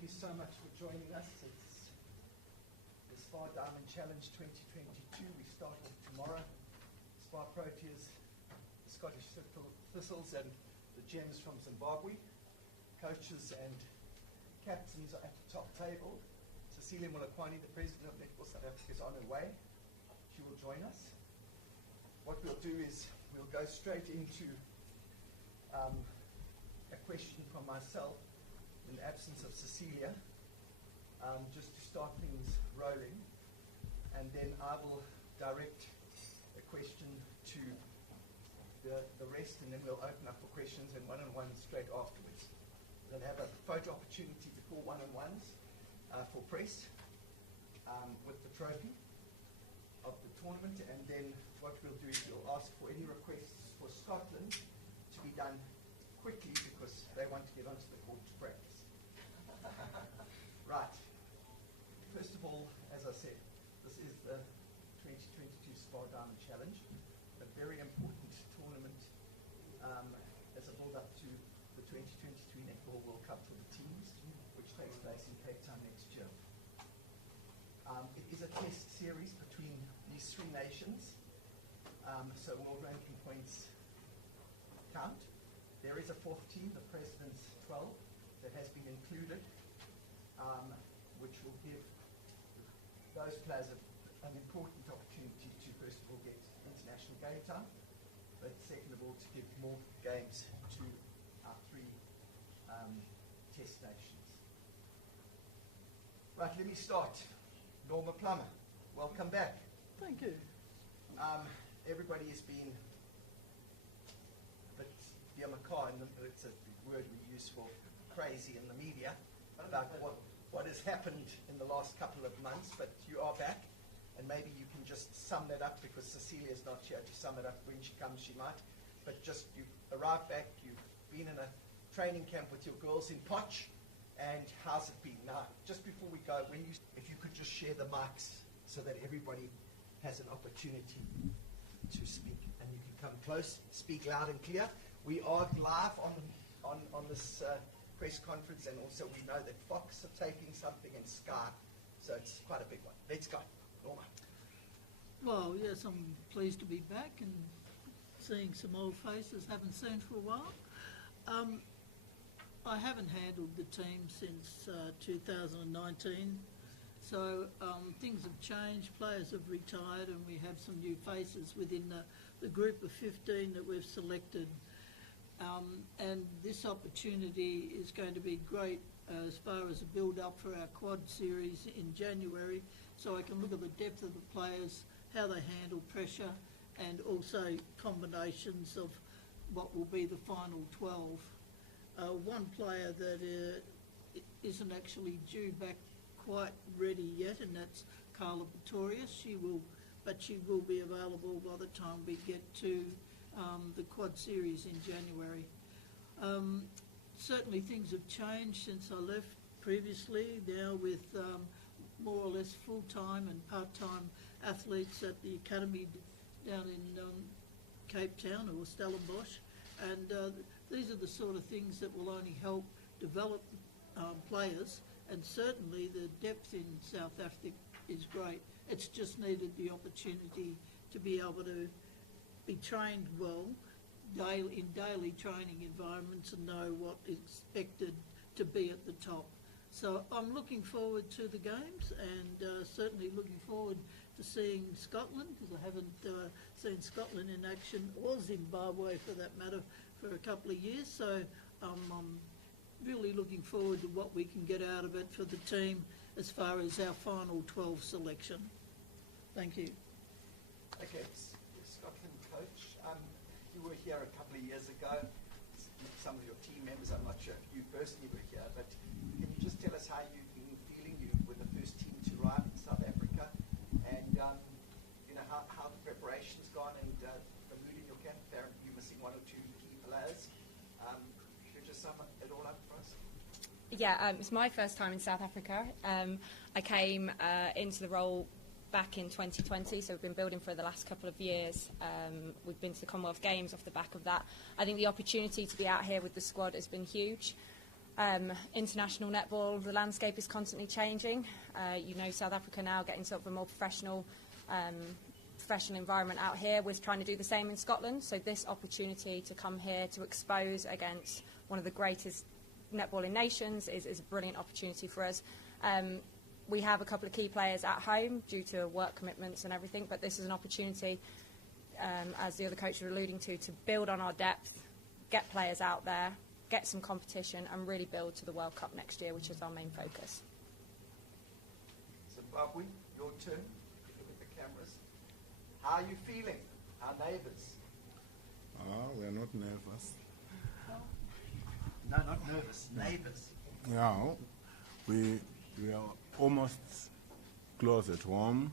you so much for joining us. It's the SPAR Diamond Challenge 2022. We start with tomorrow. SPAR Proteas, the Scottish Thistles, and the Gems from Zimbabwe. Coaches and captains are at the top table. Cecilia Mulakwani, the President of Netball South Africa, is on her way. She will join us. What we'll do is we'll go straight into a question from myself in the absence of Cecilia, just to start things rolling. And then I will direct a question to the rest, and then we'll open up for questions and one-on-ones straight afterwards. We'll have a photo opportunity before one-on-ones for press with the trophy of the tournament, and then what we'll do is we'll ask for any requests for Scotland to be done quickly because they want to get onto the court to practice. Right. First of all, as I said, this is the 2022 SPAR Diamond Challenge, a very important tournament as a build-up to the 2023 Netball World Cup for the teams, which takes place in Cape Town next year. It is a test series between these three nations, so world ranking points count. There is a fourth team, the President's 12, that has been included, which will give those players an important opportunity to, first of all, get international game time, but second of all, to give more games to our three test nations. Right, let me start. Norma Plummer, welcome back. Thank you. Everybody has been a bit macabre, and it's a word we use for crazy in the media, about what has happened in the last couple of months, but you are back, and maybe you can just sum that up, because Cecilia is not here to sum it up. When she comes, she might, but just you arrived back, you've been in a training camp with your girls in Potch, and how's it been? Now, just before we go, if you could just share the mics so that everybody has an opportunity to speak, and you can come close, speak loud and clear. We are live on this press conference, and also we know that Fox are taping something and Sky, so it's quite a big one. Let's go. Norma. Well, yes, I'm pleased to be back and seeing some old faces haven't seen for a while. I haven't handled the team since 2019, so things have changed, players have retired, and we have some new faces within the group of 15 that we've selected. And this opportunity is going to be great as far as a build-up for our quad series in January, so I can look at the depth of the players, how they handle pressure, and also combinations of what will be the final 12. One player that isn't actually due back quite ready yet, and that's Carla Pretoria. She will be available by the time we get to the quad series in January. Certainly things have changed since I left previously, now with more or less full-time and part-time athletes at the academy down in Cape Town or Stellenbosch, and these are the sort of things that will only help develop players, and certainly the depth in South Africa is great. It's just needed the opportunity to be able to be trained well in daily training environments and know what is expected to be at the top. So I'm looking forward to the games, and certainly looking forward to seeing Scotland, because I haven't seen Scotland in action, or Zimbabwe for that matter, for a couple of years. So I'm really looking forward to what we can get out of it for the team as far as our final 12 selection. Thank you. Okay, Scotland coach, you were here a couple of years ago. Some of your team members, I'm not sure if you personally were here, but can you just tell us how you've been feeling? You were the first team to arrive in South Africa, and you know how the preparation's gone, and the mood in your camp. Apparently you're missing one or two key players. Could you just sum it all up for us? Yeah, it's my first time in South Africa. I came into the role back in 2020, so we've been building for the last couple of years. We've been to the Commonwealth Games off the back of that. I think the opportunity to be out here with the squad has been huge. International netball, the landscape is constantly changing. You know, South Africa now getting sort of a more professional environment out here. We're trying to do the same in Scotland. So this opportunity to come here to expose against one of the greatest netballing nations is a brilliant opportunity for us. We have a couple of key players at home due to work commitments and everything, but this is an opportunity, as the other coaches were alluding to build on our depth, get players out there, get some competition, and really build to the World Cup next year, which is our main focus. Zimbabwe, your turn. Look at the cameras. How are you feeling? Our neighbours. We are not nervous. No, not nervous. Neighbours. Yeah, we are almost close at home,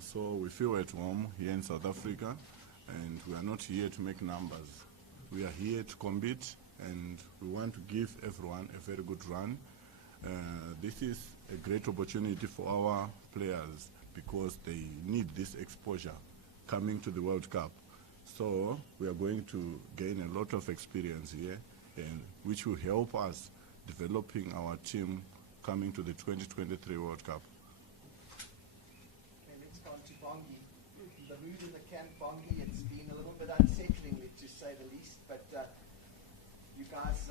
so we feel at home here in South Africa, and we are not here to make numbers. We are here to compete, and we want to give everyone a very good run. This is a great opportunity for our players because they need this exposure coming to the World Cup. So we are going to gain a lot of experience here, and which will help us developing our team coming to the 2023 World Cup. Okay, let's go on to Bongi. The mood in the camp, Bongi, it's been a little bit unsettling, to say the least, but you guys,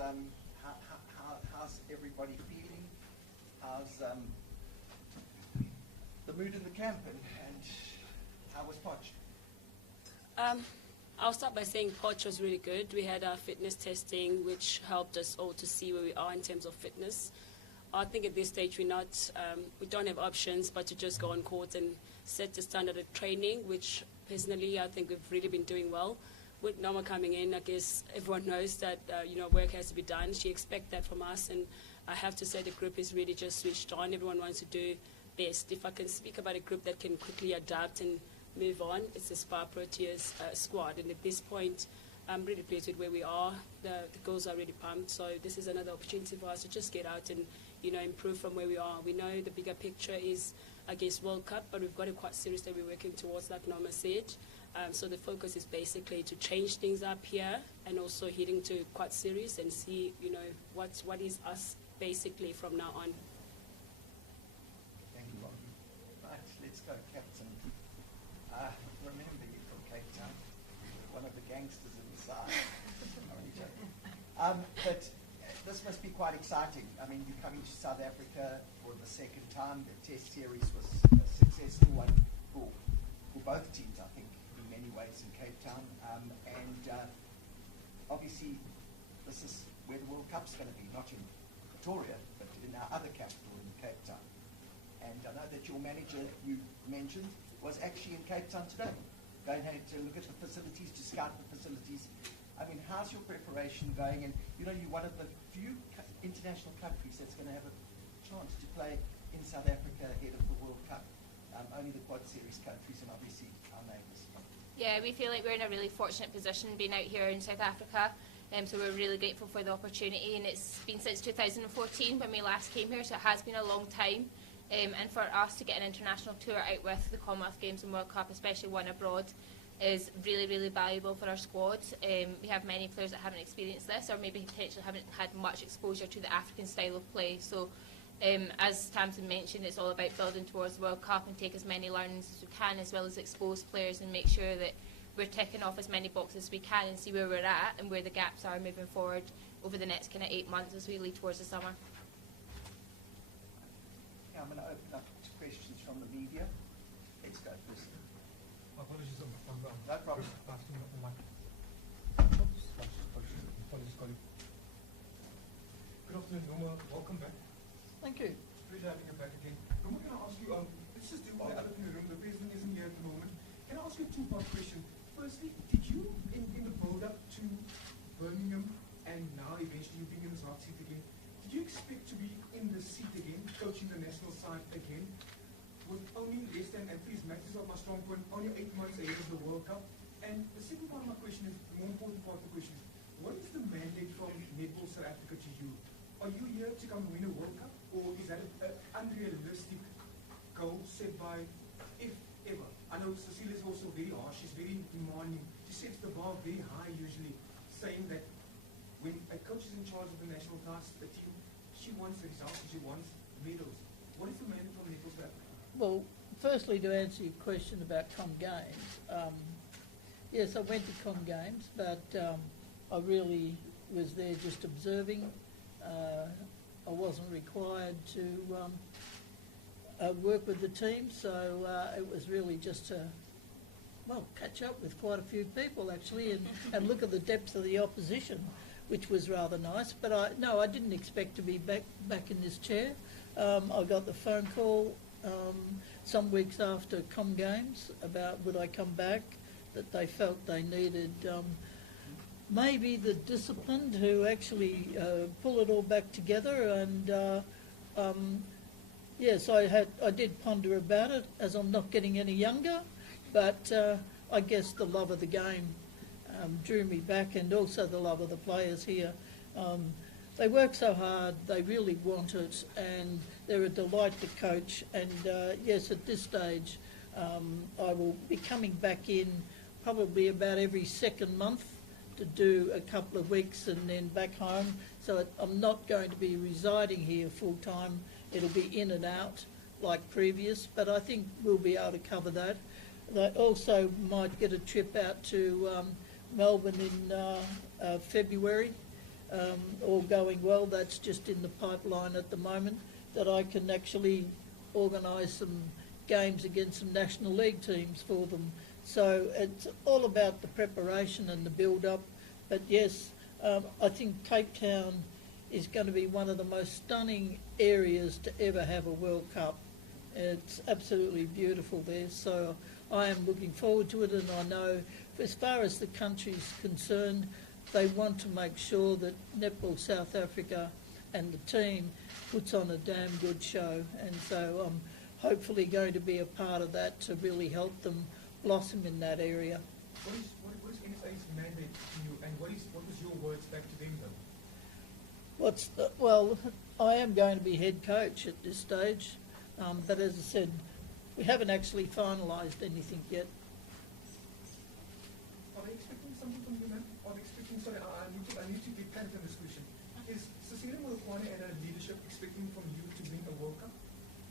how's everybody feeling? How's the mood in the camp, and how was Poch? I'll start by saying Poch was really good. We had our fitness testing, which helped us all to see where we are in terms of fitness. I think at this stage we don't have options but to just go on court and set the standard of training, which personally I think we've really been doing well. With Norma coming in, I guess everyone knows that work has to be done. She expects that from us, and I have to say the group is really just switched on. Everyone wants to do best. If I can speak about a group that can quickly adapt and move on, it's the SPAR Proteas squad, and at this point I'm really pleased with where we are. The goals are really pumped, so this is another opportunity for us to just get out and improve from where we are. We know the bigger picture is, I guess, World Cup, but we've got it quite serious that we're working towards, like Norma said. So the focus is basically to change things up here and also heading to quite serious and see, what is us basically from now on. Thank you, Bongi. Right, let's go, Captain. Remember you from Cape Town. You're one of the gangsters inside. But this must be quite exciting. I mean, you're coming to South Africa for the second time. The test series was a successful one for both teams, I think, in many ways in Cape Town. And obviously, this is where the World Cup's going to be, not in Pretoria, but in our other capital in Cape Town. And I know that your manager, you mentioned, was actually in Cape Town today, going to look at the facilities, to scout the facilities. I mean, how's your preparation going? And you're one of the few international countries that's going to have a chance to play in South Africa ahead of the World Cup. Only the Quad Series countries and obviously our neighbours. Yeah, we feel like we're in a really fortunate position being out here in South Africa. So we're really grateful for the opportunity, and it's been since 2014 when we last came here, so it has been a long time. And for us to get an international tour out with the Commonwealth Games and World Cup, especially one abroad, is really, really valuable for our squad. We have many players that haven't experienced this, or maybe potentially haven't had much exposure to the African style of play. So as Tamsin mentioned, it's all about building towards the World Cup and take as many learnings as we can, as well as expose players and make sure that we're ticking off as many boxes as we can and see where we're at and where the gaps are moving forward over the next kind of 8 months as we lead towards the summer. I'm going to open up to questions from the media. Let's go first. Apologies, No problem. Apologies, colleague. Good afternoon, Norma. Welcome back. Thank you. Pleasure having you back again. Norma, can I ask you, let's just do the elephant in the room. The president isn't here at the moment. Can I ask you a two-part question? Firstly, did you, in the build-up to Birmingham and now eventually you being in this hot seat again, did you expect to be in the seat again, coaching the national side again, with only less than, and please, Max is not my strong point, only 8 months ahead of the World Cup? And the second part of my question is, the more important part of the question is, what is the mandate from Netball South Africa to you? Are you here to come win a World Cup, or is that an unrealistic goal set by, if ever? I know Cecilia is also very harsh, she's very demanding, she sets the bar very high usually, saying that when a coach is in charge of the national task, the team, she wants results, she wants medals. What is the mandate for Netball South Africa? Well, firstly, to answer your question about Com Games, yes, I went to Com Games, but I really was there just observing. I wasn't required to work with the team, so it was really just to, well, catch up with quite a few people actually and look at the depth of the opposition, which was rather nice. But I didn't expect to be back in this chair. I got the phone call some weeks after Com Games about would I come back, that they felt they needed maybe the discipline to actually pull it all back together. And yes, I did ponder about it, as I'm not getting any younger, but I guess the love of the game drew me back, and also the love of the players here. They work so hard, they really want it, and they're a delight to coach. And yes, at this stage, I will be coming back in probably about every second month to do a couple of weeks and then back home. So I'm not going to be residing here full time. It'll be in and out like previous, but I think we'll be able to cover that. I also might get a trip out to Melbourne in February, all going well. That's just in the pipeline at the moment, that I can actually organise some games against some National League teams for them. So it's all about the preparation and the build-up. But yes, I think Cape Town is going to be one of the most stunning areas to ever have a World Cup. It's absolutely beautiful there. So I am looking forward to it, and I know as far as the country's concerned, they want to make sure that Netball South Africa and the team puts on a damn good show. And so I'm hopefully going to be a part of that to really help them blossom in that area. What is NSA's mandate to you, and what was your words back to them though? Well, I am going to be head coach at this stage, but as I said, we haven't actually finalised anything yet. Are they expecting something from you, ma'am? Are they expecting, sorry, I need to get clarity on this question. Is Cecilia Molokwane and her leadership expecting from you to win a World Cup?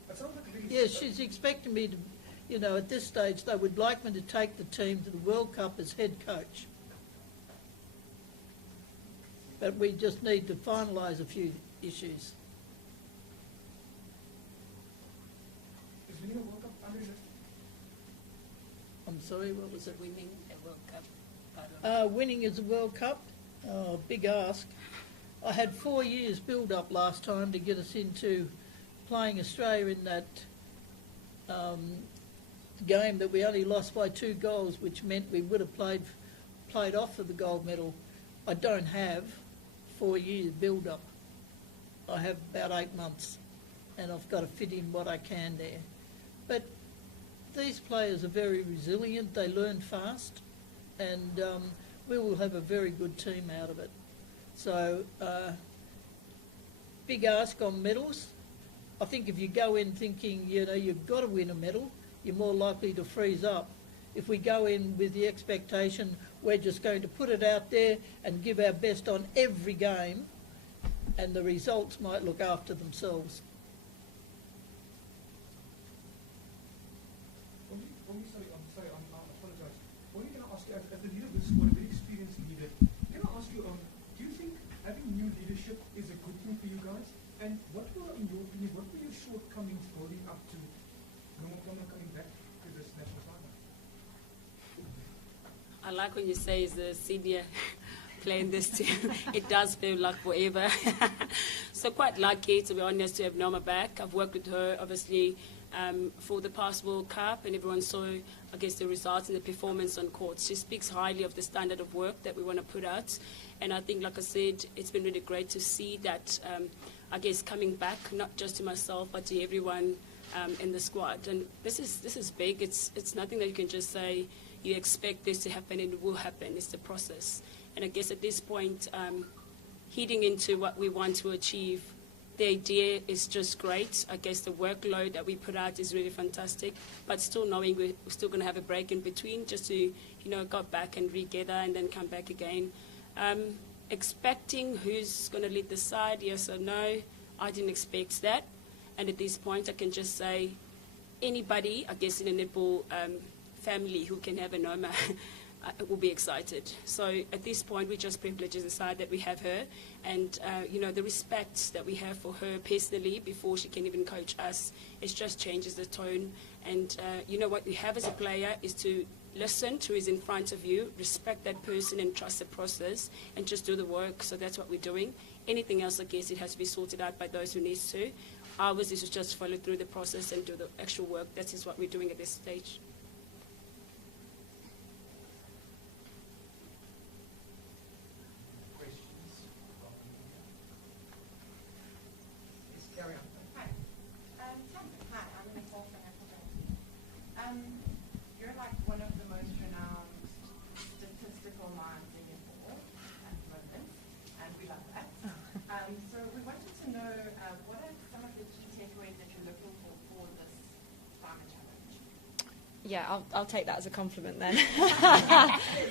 That sounds like really... Yes, she's expecting me to, you know, at this stage they would like me to take the team to the World Cup as head coach. But we just need to finalise a few issues. Is winning a World Cup unrealistic? I'm sorry, what was it? Winning a World Cup. Winning is a World Cup, big ask. I had 4 years build-up last time to get us into playing Australia in that game that we only lost by 2 goals, which meant we would have played off for the gold medal. I don't have 4 years build-up. I have about 8 months, and I've got to fit in what I can there. But these players are very resilient, they learn fast, and we will have a very good team out of it. So, big ask on medals. I think if you go in thinking, you know, you've got to win a medal, you're more likely to freeze up. If we go in with the expectation we're just going to put it out there and give our best on every game, and the results might look after themselves. I apologize. Only can I ask you, as the leader of this squad, a very experienced leader, can I ask you, do you think having new leadership is a good thing for you guys? And what were, in your opinion, what were your shortcomings building up to Norma Plummer coming back to this national final? I like when you say is the senior playing this team. It does feel like forever. So quite lucky, to be honest, to have Norma back. I've worked with her, obviously, for the past World Cup, and everyone saw, I guess, the results and the performance on court. She speaks highly of the standard of work that we want to put out. And I think, like I said, it's been really great to see that, I guess, coming back, not just to myself, but to everyone in the squad. And this is big. It's nothing that you can just say, you expect this to happen and it will happen. It's the process. And I guess at this point, heading into what we want to achieve, the idea is just great. I guess the workload that we put out is really fantastic, but still knowing we're still going to have a break in between just to, you know, go back and regather and then come back again. expecting who's going to lead the side, yes or no. I didn't expect that. And at this point, I can just say anybody, I guess, in a netball family who can have a Norma will be excited. So at this point, we just privileged the side that we have her, and you know, the respect that we have for her personally before she can even coach us, it just changes the tone. And you know, what we have as a player is to listen to who is in front of you, respect that person and trust the process, and just do the work. So that's what we're doing. Anything else, I guess, it has to be sorted out by those who need to. Ours is to just follow through the process and do the actual work. That is what we're doing at this stage. Carry on. Hi. Hi, I'm Nicole from Africa. You're like one of the most renowned statistical minds in your ball at the moment, and we love that. So we wanted to know what are some of the key takeaways that you're looking for this climate challenge? Yeah, I'll take that as a compliment then.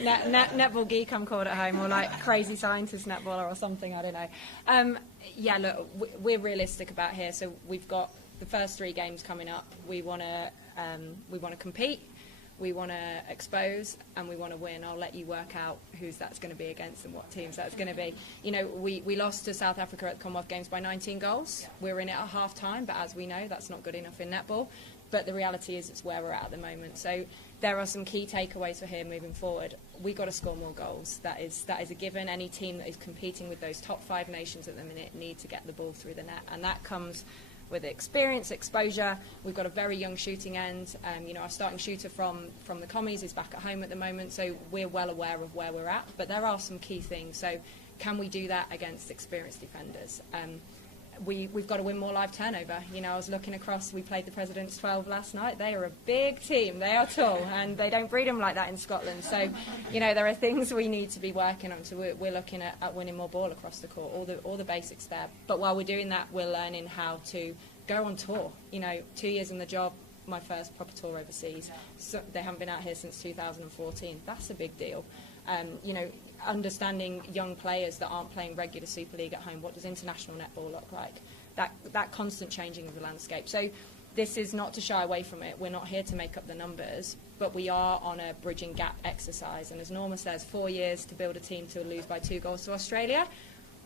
Netball geek, I'm called at home, or like crazy scientist netballer or something, I don't know. Yeah, look, we're realistic about here. So we've got the first 3 games coming up. We want to compete, we want to expose, and we want to win. I'll let you work out who's that's going to be against and what teams that's going to be. You know, we lost to South Africa at the Commonwealth Games by 19 goals. We were in it at half time, but as we know, that's not good enough in netball. But the reality is it's where we're at the moment. So there are some key takeaways for here moving forward. We've got to score more goals. That is a given. Any team that is competing with those top 5 nations at the minute need to get the ball through the net. And that comes with experience, exposure. We've got a very young shooting end. You know, our starting shooter from the commies is back at home at the moment, so we're well aware of where we're at. But there are some key things. So can we do that against experienced defenders? We've got to win more live turnover. You know, I was looking across, we played the President's 12 last night. They are a big team. They are tall, and they don't breed them like that in Scotland. So, you know, there are things we need to be working on. So we're looking at winning more ball across the court, all the basics there. But while we're doing that, we're learning how to go on tour. You know, 2 years in the job, my first proper tour overseas. So they haven't been out here since 2014. That's a big deal. You know, understanding young players that aren't playing regular Super League at home. What does international netball look like? That constant changing of the landscape. So this is not to shy away from it. We're not here to make up the numbers, but we are on a bridging gap exercise. And as Norma says, 4 years to build a team to lose by 2 goals to Australia.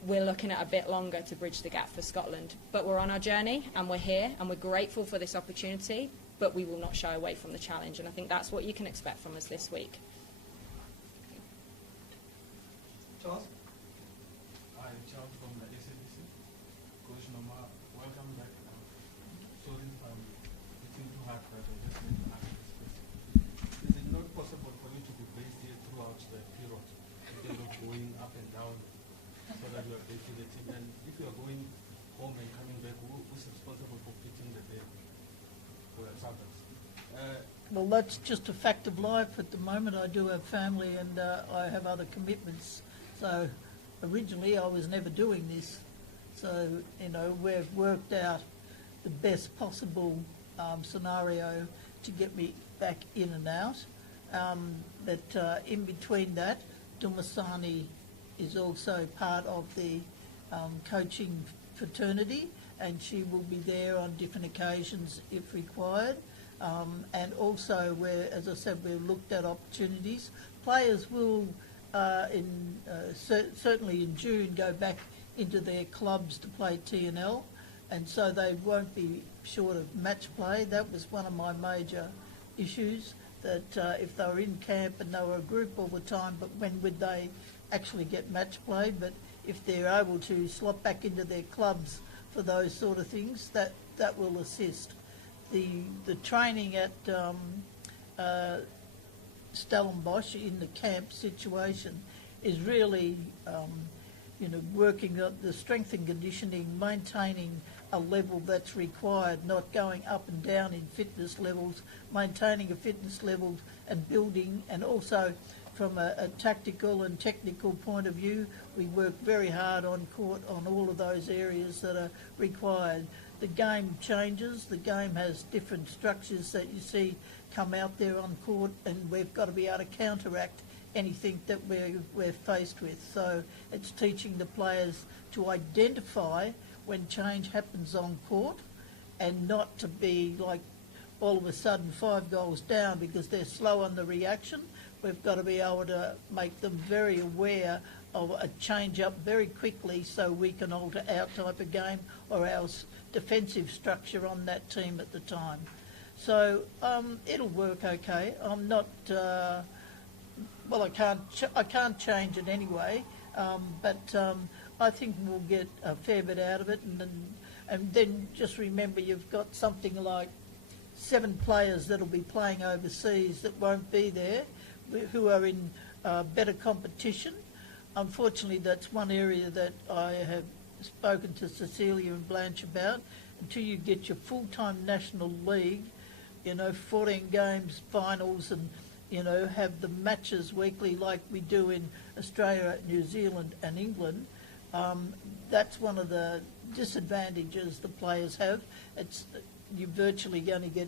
We're looking at a bit longer to bridge the gap for Scotland. But we're on our journey, and we're here, and we're grateful for this opportunity, but we will not shy away from the challenge. And I think that's what you can expect from us this week. Charles? Hi, Charles from the SABC. Coach Norma, welcome back. Sorry if I'm hitting too hard, but I just need to ask this question. Is it not possible for you to be based here throughout the period instead of going up and down so that you are based in the team? And if you are going home and coming back, who's responsible for fitting the day for your subjects? Well, that's just a fact of life at the moment. I do have family and I have other commitments. So originally I was never doing this. So, you know, we've worked out the best possible scenario to get me back in and out. But in between that, Dumasani is also part of the coaching fraternity, and she will be there on different occasions if required. And also, as I said, we've looked at opportunities. Players will, certainly in June, go back into their clubs to play TNL, and so they won't be short of match play. That was one of my major issues, that if they were in camp and they were a group all the time, but when would they actually get match play? But if they're able to slot back into their clubs for those sort of things, that will assist. The training at Stellenbosch in the camp situation is really, working on the strength and conditioning, maintaining a level that's required, not going up and down in fitness levels, maintaining a fitness level and building, and also from a tactical and technical point of view, we work very hard on court on all of those areas that are required. The game changes, the game has different structures that you see come out there on court, and we've got to be able to counteract anything that we're faced with. So it's teaching the players to identify when change happens on court and not to be like all of a sudden 5 goals down because they're slow on the reaction. We've got to be able to make them very aware of a change up very quickly so we can alter our type of game or our defensive structure on that team at the time. So it'll work okay. I'm not... well, I can't change it anyway, but I think we'll get a fair bit out of it. And then just remember, you've got something like 7 players that'll be playing overseas that won't be there, who are in better competition. Unfortunately, that's one area that I have spoken to Cecilia and Blanche about. Until you get your full-time national league, 14 games, finals, and have the matches weekly like we do in Australia, New Zealand and England, that's one of the disadvantages the players have. You're virtually going to get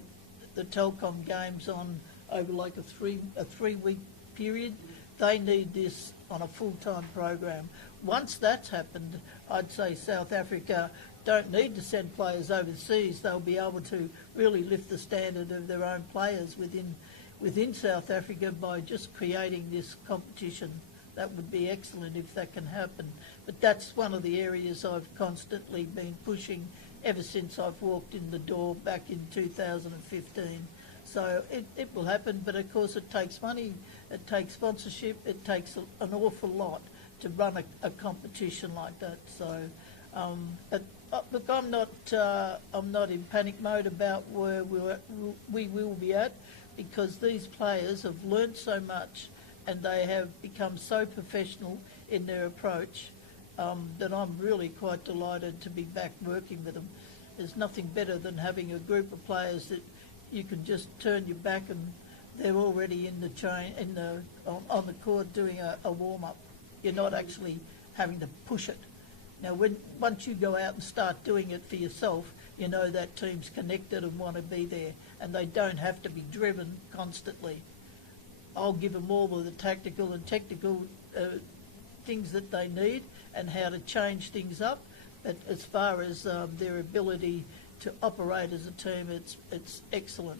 the Telcom games on over like a 3-week period. They need this on a full-time program. Once that's happened, I'd say South Africa don't need to send players overseas. They'll be able to really lift the standard of their own players within South Africa by just creating this competition. That would be excellent if that can happen. But that's one of the areas I've constantly been pushing ever since I've walked in the door back in 2015. So it will happen, but of course it takes money, it takes sponsorship, it takes an awful lot to run a competition like that. So, look, I'm not in panic mode about where we will be at, because these players have learnt so much and they have become so professional in their approach that I'm really quite delighted to be back working with them. There's nothing better than having a group of players that you can just turn your back and they're already in the on the court doing a warm-up. You're not actually having to push it. Now, once you go out and start doing it for yourself, you know that team's connected and want to be there, and they don't have to be driven constantly. I'll give them all of the tactical and technical things that they need and how to change things up. But as far as their ability to operate as a team, it's excellent.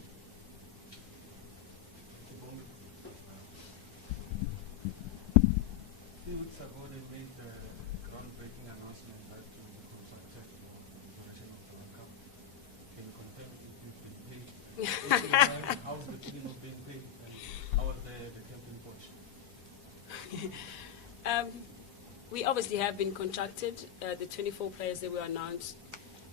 Few weeks ago, they made the groundbreaking announcement that the contracted operation of the World Cup. Can you confirm if you've been paid? How's the team of being paid, and how was the captain coach? We obviously have been contracted. The 24 players that were announced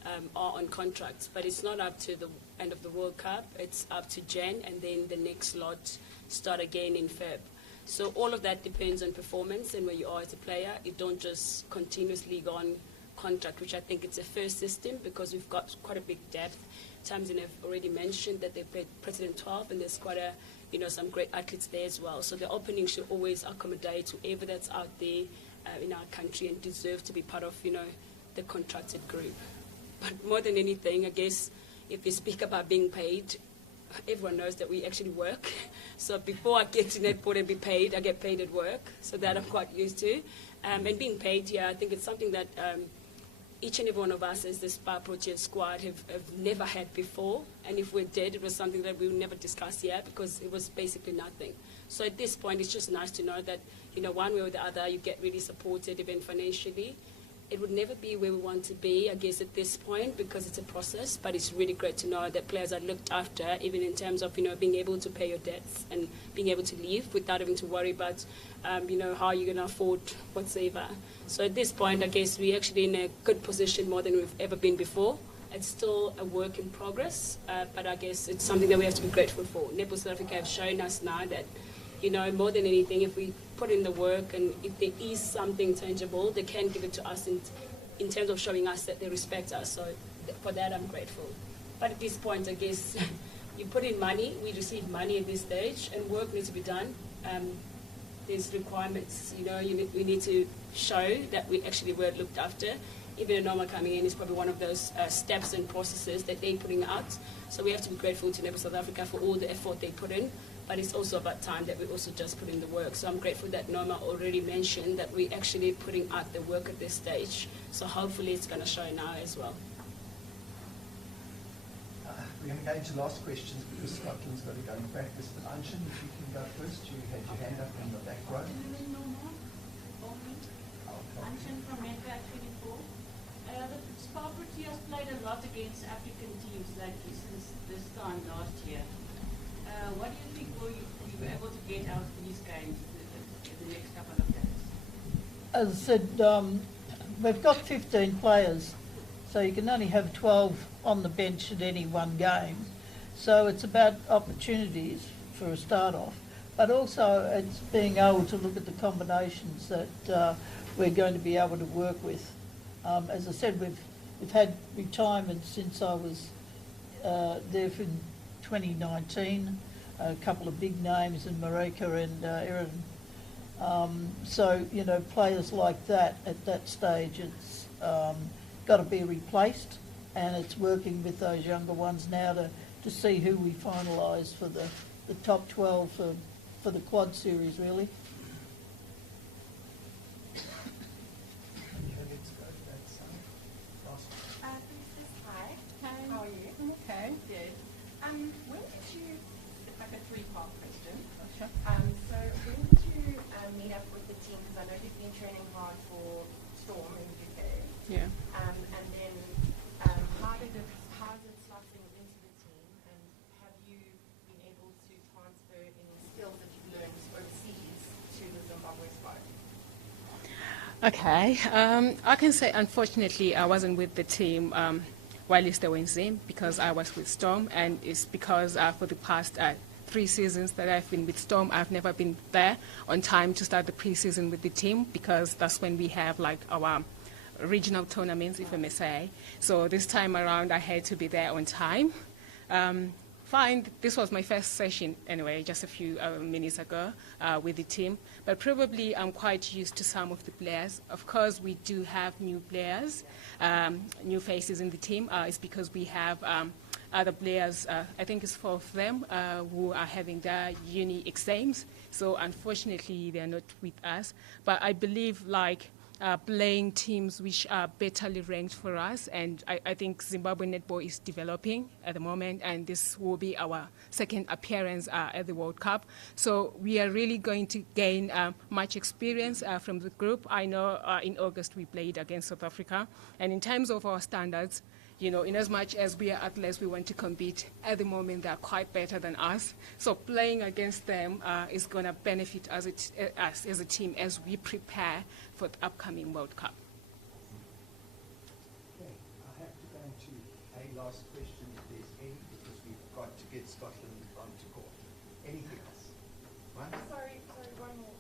are on contracts, but it's not up to the end of the World Cup. It's up to Jan, and then the next lot start again in Feb. So all of that depends on performance and where you are as a player. You don't just continuously go on contract, which I think it's a fair system because we've got quite a big depth. Tamsin have already mentioned that they played President 12, and there's quite some great athletes there as well. So the opening should always accommodate whoever that's out there in our country and deserve to be part of, the contracted group. But more than anything, I guess, if we speak about being paid, everyone knows that we actually work. So before I get to netball and be paid, I get paid at work. So that I'm quite used to. And being paid, I think it's something that each and every one of us as the SPAR Project squad have never had before. And if we did, it was something that we would never discuss here because it was basically nothing. So at this point, it's just nice to know that, one way or the other, you get really supported even financially. It would never be where we want to be, I guess, at this point because it's a process, but it's really great to know that players are looked after, even in terms of, being able to pay your debts and being able to leave without having to worry about, how you're going to afford whatsoever. So at this point, I guess we're actually in a good position more than we've ever been before. It's still a work in progress, but I guess it's something that we have to be grateful for. Netball South Africa have shown us now that, more than anything, if we put in the work and if there is something tangible, they can give it to us in terms of showing us that they respect us. So for that, I'm grateful. But at this point, I guess you put in money, we receive money at this stage, and work needs to be done. There's requirements, we need to show that we actually were looked after. Even Norma coming in is probably one of those steps and processes that they're putting out. So we have to be grateful to Netball South Africa for all the effort they put in. but it's also about time that we also just put in the work. So I'm grateful that Norma already mentioned that we're actually putting out the work at this stage. So hopefully it's going to show now as well. We're going to go into last questions because Scotland's got to go and practice. But Anshin, if you can go first, you had your hand up in the back row. Anshin from Rembrandt 24. The SPAR has played a lot against African teams like this time last year. What do you think will you be able to get out of these games in the next couple of days? As I said, we've got 15 players, so you can only have 12 on the bench at any one game. So it's about opportunities for a start off, but also it's being able to look at the combinations that we're going to be able to work with. As I said, we've had retirement since I was there in 2019, a couple of big names in Marika and Erin. So, you know, players like that at that stage, it's got to be replaced, and it's working with those younger ones now to see who we finalise for the top 12 for the quad series, really. Princess, hi. How are you? I'm okay. Good. When did you, like a three-part question. Okay. So when did you meet up with the team? Because I know you've been training hard for Storm in the UK. Yeah. And then how did it slotting into the team? And have you been able to transfer any skills that you've learned overseas to the Zimbabwe squad? Okay. I can say, unfortunately, I wasn't with the team while they were in Zim because I was with Storm, and it's because for the past 3 seasons that I've been with Storm, I've never been there on time to start the pre-season with the team because that's when we have like our regional tournaments, if I may say. So this time around, I had to be there on time. Fine, this was my first session anyway, just a few minutes ago with the team. But probably I'm quite used to some of the players. Of course, we do have new players, new faces in the team. It's because we have other players, I think it's 4 of them, who are having their uni exams. So unfortunately, they're not with us. But I believe like playing teams which are betterly ranked for us, and I think Zimbabwe netball is developing at the moment, and this will be our second appearance at the World Cup. So we are really going to gain much experience from the group. I know in August we played against South Africa, and in terms of our standards, you know, in as much as we are athletes, we want to compete. At the moment, they are quite better than us. So playing against them is going to benefit us as a team as we prepare for the upcoming World Cup. Okay, I have to go into a last question if there's any, because we've got to get Scotland onto court. Anything else? One? Sorry, one more.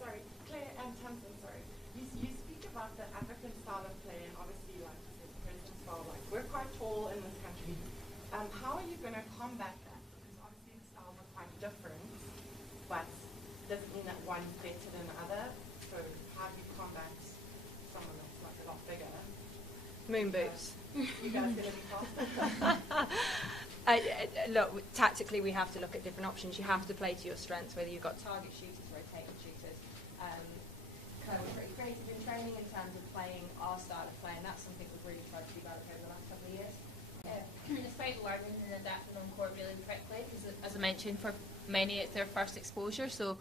Sorry, Claire and Tamsin, sorry. You speak about the African style of play, and obviously, like, the Princeton style, like, we're quite tall in this country. How are you going to combat that? Because obviously the styles are quite different, but doesn't mean that one's better than the other. So how do you combat someone that's like a lot bigger? Moon boots. You guys going to be faster? Look, tactically we have to look at different options. You have to play to your strengths, whether you've got target shooters, rotating shooters. We're pretty creative in training in terms of playing our style of play, and that's something we've really tried to develop over the last couple of years. It's about learning and adapting on court really quickly because, as I mentioned, for many it's their first exposure. So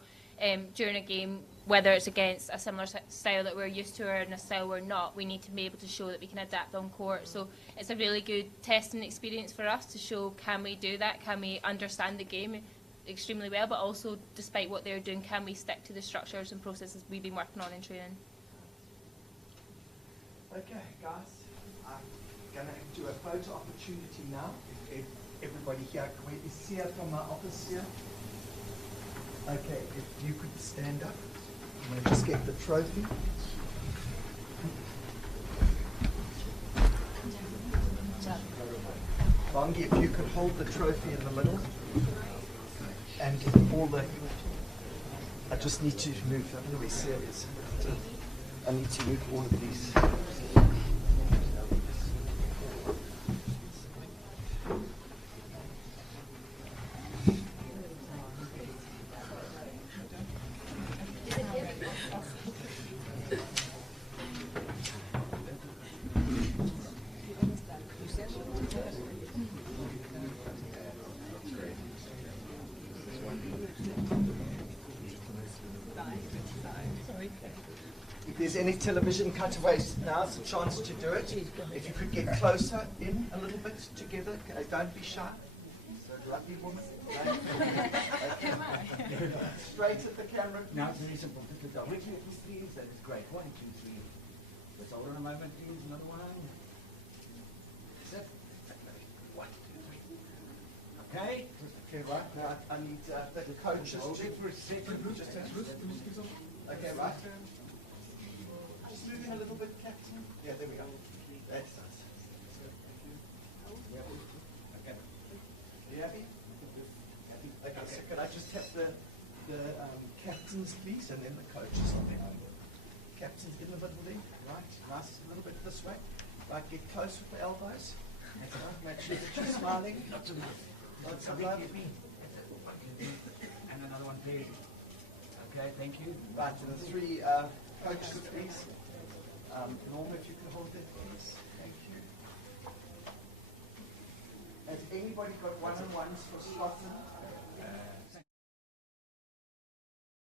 during a game, whether it's against a similar style that we're used to or in a style we're not, we need to be able to show that we can adapt on court. So it's a really good testing experience for us to show, can we do that? Can we understand the game extremely well, but also, despite what they're doing, can we stick to the structures and processes we've been working on in training? Okay, guys, I'm going to do a photo opportunity now. If everybody here, can we see it from my office here? Okay, if you could stand up. I'm going to just get the trophy. Bongi, if you could hold the trophy in the middle. And all the... I just need to move. I'm going to be serious. I need to move all of these. any television cutaways, now's the chance to do it. If you could get closer in a little bit together, don't be shy. So, lovely woman. Straight at the camera. Now it's very simple. Just look directly at these please. That is great. 1, 2, 3. Let's hold on a moment, please. Another one. Sit. 1, 2, 3. Okay. Okay, right. Now I need the coaches Hold to... it for a second. Okay, right. Just moving a little bit, Captain. Yeah, there we go. That's nice. Okay. Are you happy? Okay, so could I just have the captains, please, and then the coaches on their own. Captains in the middle there, right? Nice, a little bit this way. Right, get close with the elbows. Right, make sure that you're smiling. Lots of love. And another one, please. Okay, thank you. Right, and the 3 coaches, please. Norma, if you could hold that, please. Thank you. Has anybody got one-on-ones for Scotland?